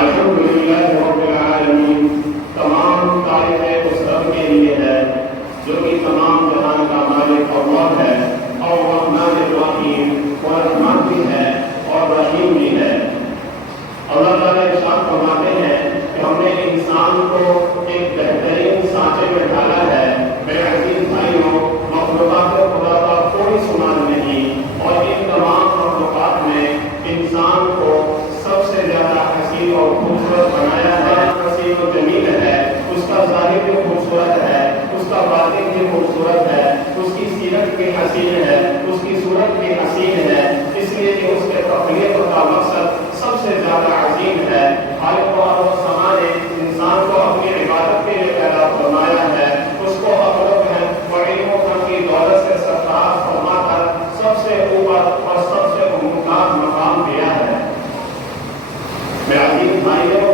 الحمدللہ رب العالمین، تمام تعریفیں اس رب کے لیے ہے جو کہ تمام جہان کا مالک اللہ ہے، اور رحمان الرحیم، اور رحمان بھی ہے اور رحیم بھی ہے۔ اللہ تعالیٰ ارشاد فرماتے ہیں کہ ہم نے انسان کو ایک بہترین سانچے میں ڈالا ہے۔ میرے عزیز بھائیوں، مخلوقات خدا کا کوئی سمان نہیں، اور ان تمام مخلوقات میں انسان کو سب سے زیادہ حسین اور خوبصورت بنایا ہے۔ حسین و جمیل ہے، اس کا ظاہر بھی خوبصورت ہے، اس کا باطن بھی خوبصورت ہے، اس کی سیرت بھی حسین ہے، اس کی صورت بھی حسین ہے، اس لیے کہ اس کے تخلیق کا مقصد سب سے زیادہ عظیم ہے۔ خالق و سما نے انسان کو اپنی عبادت کے لیے پیدا فرمایا ہے، اس کو عقل و فہم اور علم و فن کی دولت سے سرفراز فرما کر سب سے اوپر اور سب سے ممتاز مقام دیا ہے۔ میرے عزیز بھائیوں،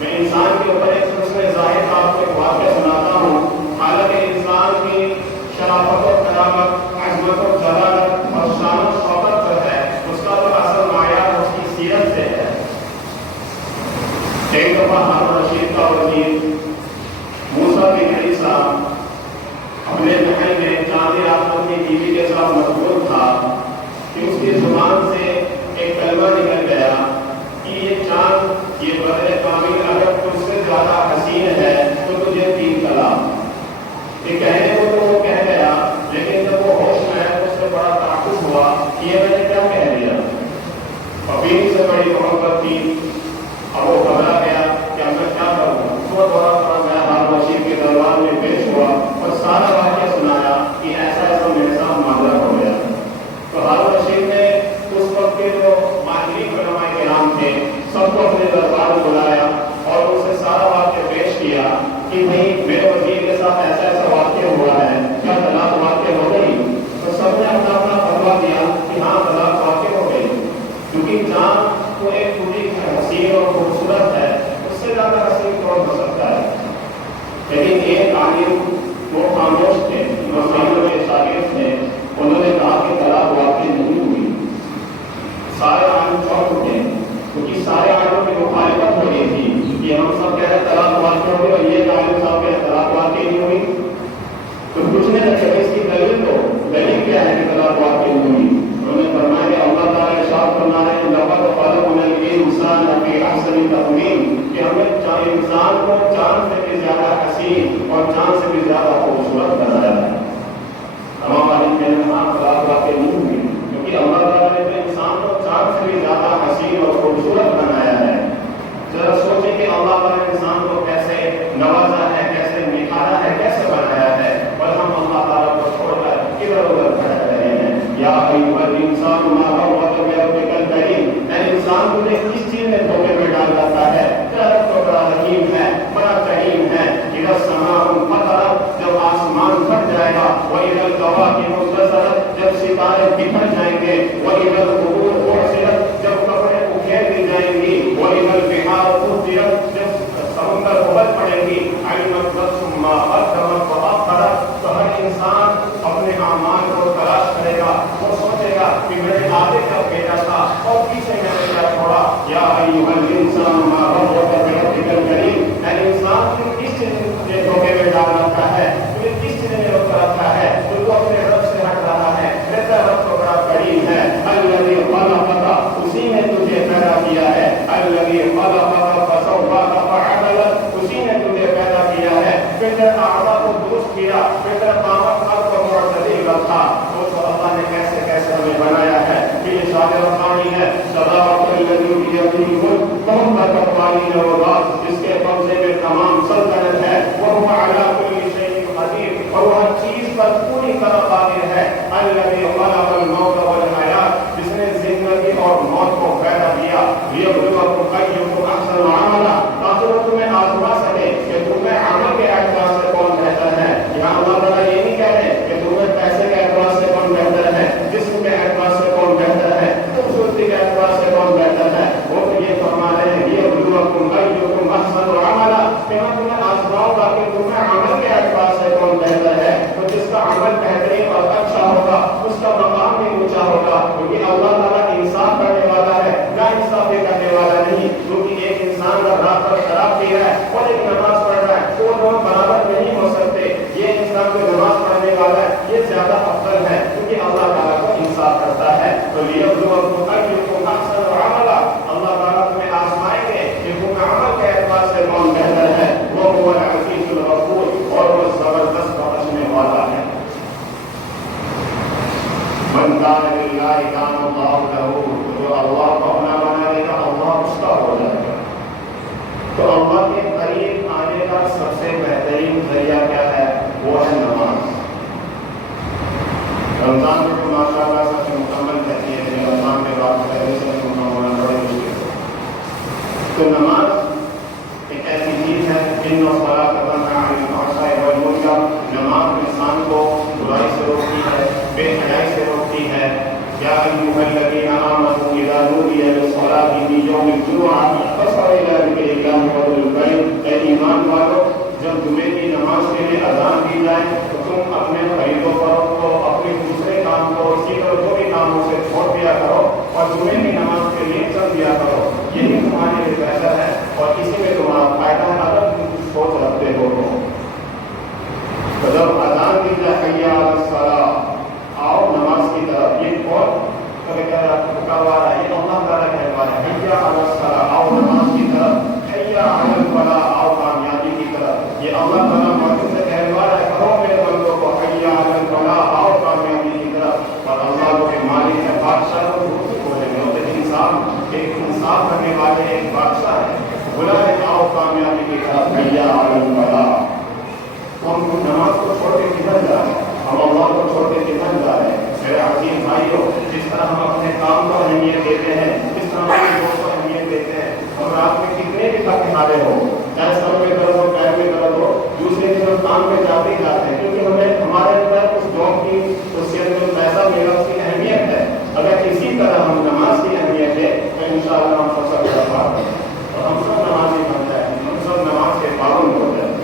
میں انسان کے اوپر ایک حسن ظاہر آپ کو ایک واقعہ سناتا ہوں۔ حالانکہ انسان کی شرافت و کرامت، عظمت و جلالت اور شان و شوکت جو ہے، اس کا تو اصل معیار اس کی سیرت سے ہے۔ ایک دفعہ ہارون رشید کا وزیر موسیٰ بن عیسیٰ اپنے محل میں چاندی رات کو اپنی بیوی کے ساتھ مشغول تھا کہ اس کی زبان سے ایک کلمہ نکل گیا کہ یہ چاند، یہ بدر کامل اگر تجھ سے زیادہ حسین ہے تو تجھے 3 طلاق۔ یہ کہنے کو تو وہ کہہ گیا، لیکن جب وہ ہوش میں آیا تو اس سے بڑا تعجب ہوا کہ یہ میں نے کیا کہہ دیا۔ بیوی سے بڑی محبت تھی، اب وہ گھبرا گیا کہ اب میں کیا کروں۔ وہ دورہ پڑا گیا، ہارون رشید کے دربار میں پیش ہوا اور سارا واقعہ سنایا کہ ایسا ایسا میرے ساتھ معاملہ ہو گیا۔ تو ہارون رشید نے اس وقت کے جو ماہرین علماء کرام تھے سب کو اپنے دربار میں بلایا اور ان سے سارا واقعہ پیش کیا کہ بھائی میرے وزیر کے ساتھ ایسا ایسا واقعہ ہوا ہے، کیا طلاق واقع ہو گئی؟ تو سب نے اپنا اپنا فتویٰ دیا کہ ہاں طلاق واقع ہو گئی، کیونکہ چاند تو ایک پوری حسین اور خوبصورت ہے، اس سے زیادہ حسین کون ہو سکتا ہے۔ لیکن ایک عالم وہ خاموش تھے، مسائل کے شاگرد تھے، انہوں نے کہا کہ طلاق واقع نہیں ہوئی۔ سارے عالم چوک اٹھے، کیونکہ سارے عالموں کی مخالفت ہو رہی تھی کہ ہم سب کہہ رہے طلاق واقع ہو گئی اور یہ عالم صاحب کہہ رہے طلاق واقع نہیں ہوئی۔ تو پوچھنے لگے اس کی دلیل کیا ہے کہ طلاق واقع نہیں ہوئی؟ انہوں نے فرمایا کہ اللہ تعالیٰ ارشاد فرما رہے ہیں لقد خلقنا الانسان فی احسن تقویم، کہ ہم نے انسان کو چاند سے بھی زیادہ حسین اور چاند سے بھی زیادہ خوبصورت بنایا ہے۔ تمام عالم کہنے میں طلاق واقع نہیں ہوئی، کیونکہ اللہ تعالیٰ نے تو انسان کو چاند سے بھی زیادہ حسین اور خوبصورت بنایا ہے۔ ذرا سوچیں کہ اللہ تعالیٰ نے انسان کو کیسے نوازا ہے، کیسے نکھارا ہے، کیسے بنایا ہے، اور ہم اللہ تعالیٰ کو چھوڑ کر ادھر ادھر بھٹک رہے ہیں۔ یا ایھا الانسان ما غرک بربک الکریم، اے انسان تجھے کس چیز نے دھوکے میں ڈال رکھا ہے؟ تیرا رب تو بڑا حکیم ہے، بڑا کریم ہے۔ اذا السماء انفطرت، جب آسمان پھٹ جائے گا، واذا الکواکب انتثرت، جب ستارے بکھر جائیں گے، واذا القبور بعثرت، جب قبریں اکھیڑ دی جائیں گی، واذا البحار فجرت، جب سمندر ابل پڑیں گی، علمت نفس ما قدمت واخرت، تو ہر انسان اپنے اعمال کو تلاش کرے گا، وہ سوچے گا کہ میں نے آگے کیا بھیجا تھا اور پیچھے میں نے کیا چھوڑا۔ یا ایھا الانسان ما غرک بربک الکریم، اے انسان تم کس چیز نے دھوکے میں ڈال رکھا ہے، تمہیں کس چیز نے روک رکھا ہے، تم کو اپنے رب سے ہٹ رہا ہے۔ میرا رب تو بڑا کریم ہے، الذی خلقک، اسی نے تجھے پیدا کیا ہے، الذی خلقک فسواک فعدلک، اسی نے تجھے پیدا کیا ہے، پھر تیرے اعضاء کو درست کیا، پھر تیرے قامت قد کو معتدل رکھا۔ وہ تو اللہ نے کیسے کیسے ہمیں بنایا ہے۔ پھر یہ شان ربانی ہے، تبارک الذی بیدہ الملک، بہت برکت والی ہے وہ ذات جس کے قبضے میں تمام سلطنت ہے، وہو علی کل شیء قدیر، اور وہ ہر چیز پر پوری طرح قادر ہے۔ الذی خلق الموت والحیات، جس نے زندگی اور موت کو پیدا کیا، لیبلوکم ایکم احسن عملا، تاکہ وہ تمہیں آزما سکے کہ تمہیں عمل کے اعتبار سے کون بہتر ہے۔ یہاں اللہ تعالیٰ یہ نہیں کہہ رہے کہ تمہیں پیسے کے اعتبار سے کون بہتر ہے، جسم کے اعتبار سے کون بہتر ہے، خوبصورتی کے اعتبار سے کون بہتر ہے۔ وہ تو یہ فرما رہے ہیں لیبلوکم ایکم احسن عملا، کہ میں تمہیں آزماؤں گا کہ تمہیں عمل کے اعتبار سے کون بہتر ہے۔ تو جس کا عمل بہترین اور اچھا ہوگا اس کا مقام بھی اونچا ہوگا، کیونکہ اللہ تعالیٰ انصاف کرنے والا ہے، نا انصافی کرنے والا نہیں، کیونکہ ایک بہترین ذریعہ کیا ہے؟ وہ ہے نماز۔ رمضان میں تو ماشاء اللہ سب سے مکمل کہتی ہے کہ رمضان کے بعد پہلے سے مکمل ہونا بڑی مشکل ہے۔ تو نماز ایک ایسی چیز ہے جن الصلاۃ تنہی عن الفحشاء والمنکر، نماز انسان کو برائی سے روکتی ہے، بے حیائی سے روکتی ہے۔ یا ایھا الذین آمنوا اذا نودی للصلاۃ من یوم الجمعۃ فاسعوا الی ذکر اللہ وذروا البیع، اے ایمان والو جب جمعے کی نماز کے لیے اذان دی جائے تو تم اپنے خرید و فروخت کو، اپنے دوسرے کام کو، اسی طرح جو بھی کاموں سے چھوڑ دیا کرو اور جمعے کی نماز کے لیے چل دیا کرو، یہی تمہارے لیے بہتر ہے اور اسی میں تمہارا فائدہ ہے اگر تم کچھ سوچ رکھتے ہو تو جب اذان دی جائے حی علی الصلاۃ، آؤ نماز کی طرف، یہ بہت پکاروا ہے، یہ اللہ تعالیٰ کہوا ہے حی علی الصلاۃ، آؤ نماز کی طرف، حی علی الفلاح، آؤ کامیابی کی طرف، یہ اللہ تعالیٰ مرضی سے کہوا ہے کہو میرے بندوں کو حی علی الفلاح، آؤ کامیابی کی طرف۔ اور اللہ جو کہ مالک ہے، بادشاہ کو جھوٹ بولے گے، اور ایک انصاف کرنے والے ایک بادشاہ ہے، بلا ہے آؤ کامیابی کی طرف، حی علی الفلاح۔ ہم نماز کو چھوڑ کے کدھر جا رہے ہیں؟ ہم اللہ کو چھوڑ کے کدھر جا رہے ہیں؟ میرے عظیم بھائیوں، جس طرح ہم اپنے کام کو اہمیت دیتے ہیں، جس طرح ہم اپنے دوست کو اہمیت دیتے ہیں، ہم رات میں کتنے بھی تھک ہارے ہو، چاہے سر میں درد ہو، پیر میں درد ہو، دوسرے دن ہم کام پہ جاتے ہی جاتے ہیں، کیونکہ ہمیں ہمارے اندر اس جاب کی خصوصیت میں پیسہ ملا، اس کی اہمیت ہے۔ اگر اسی طرح ہم نماز کی اہمیت ہے تو انشاءاللہ ہم سب سے بڑا بات ہے اور ہم سب نمازی بن جائیں، ہم سب نماز کے پابند ہو جائیں۔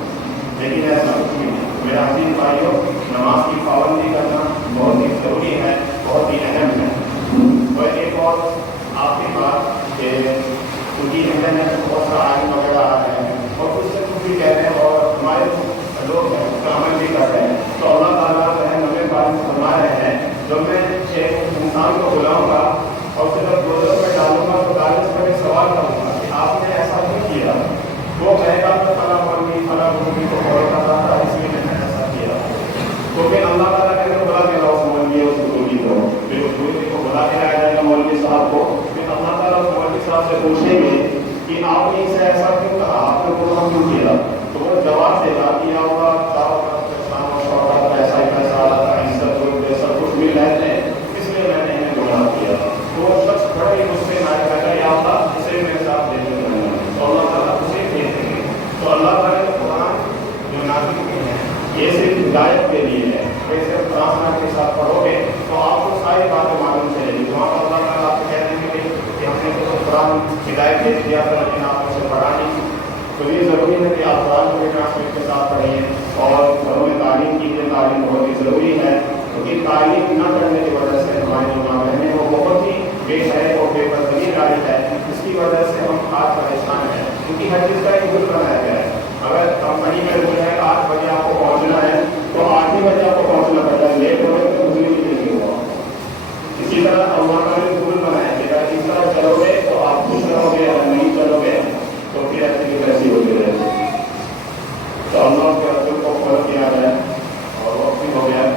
لیکن ایسا کچھ نہیں ہے میرے عزیز بھائیوں، نماز کی پابندی کرنا بہت ہی ضروری ہے، بہت ہی اہم ہے۔ اور ایک اور آخری بات کہ کیونکہ انٹرنیٹ میں بہت سارا آئین وغیرہ آ رہے ہیں اور کچھ سے کچھ بھی کہہ رہے ہیں اور ہمارے لوگ ہیں اس کا عمل بھی کر رہے ہیں، تو اللہ تعالیٰ جو ہے ہمیں بات فرما رہے ہیں جب میں ایک انسان کو بلاؤں گا اور اسے جب گودروں میں ڈالوں گا تو ڈالنے سے میں سوال کروں گا کہ آپ نے ایسا کیوں کیا؟ وہ کہے گا کہ فلاں مرغی فلاں مرغی کو فالو کر رہا تھا، اس لیے میں نے ایسا کیا۔ تو پھر اللہ تعالیٰ کہتے ہیں بلا کے لاؤ اس مولوی اس مرغی کو، پھر اس مرغی کو بلا کے لایا جائے گا مولوی صاحب کو، پھر اللہ تعالیٰ اس مولوی صاحب سے پوچھیں گے کہ آپ نے اسے ایسا کیوں کہا، آپ نے وہ کیوں کیا؟ تو وہ جواب دے گا کہ آپ کا پیسہ ہی پیسہ، عزت سب کچھ مل رہے تھے، اس لیے میں نے انہیں گناہ کیا۔ تو وہ شخص بڑے ہی غصے میں آئے گا یا اللہ اسے میرے ساتھ دے دیں گے، تو اللہ تعالیٰ اسے دے دیں گے۔ تو اللہ تعالیٰ نے قرآن جو نازل کی ہے یہ صرف ہدایت کے لیے ہے، ویسے قرآن کے ساتھ پڑھو گے تو آپ کو ساری باتیں معلوم چلے گی۔ وہاں پر اللہ تعالیٰ آپ کو کہہ دیں گے کہ ہم نے تو قرآن ہدایت دے دیا تھا لیکن آپ اسے پڑھا نہیں، تو یہ ضروری ہے کہ آپ قرآن کو ٹرانسلیٹ کے ساتھ پڑھیں اور گھروں میں تعلیم کیجیے، تعلیم بہت ہی ضروری ہے، کیونکہ تعلیم نہ کرنے کی وجہ سے ہماری جو ماں بہنیں وہ بہت ہی بے حیا اور بے پردگی والی ہے، اس کی وجہ سے ہم آج پریشان ہیں، کیونکہ ہر چیز کا ایک رول بنایا گیا ہے۔ اگر کمپنی میں رول ہے 8 بجے آپ کو پہنچنا ہے تو 8 ہی بجے آپ کو پہنچنا پڑتا ہے، لیٹ ہو گئے تو مجھے نہیں ہوا۔ اسی طرح اللہ کا بھی رول بنایا کہ اگر اس طرح چلو گے تو آپ خوش رہو گے، اگر نہیں چلو گے تو پھر ایسی کیسی ہوتی رہے۔ تو اللہ کے رسول کو فالو کیا جائے اور وقت بھی ہو گیا۔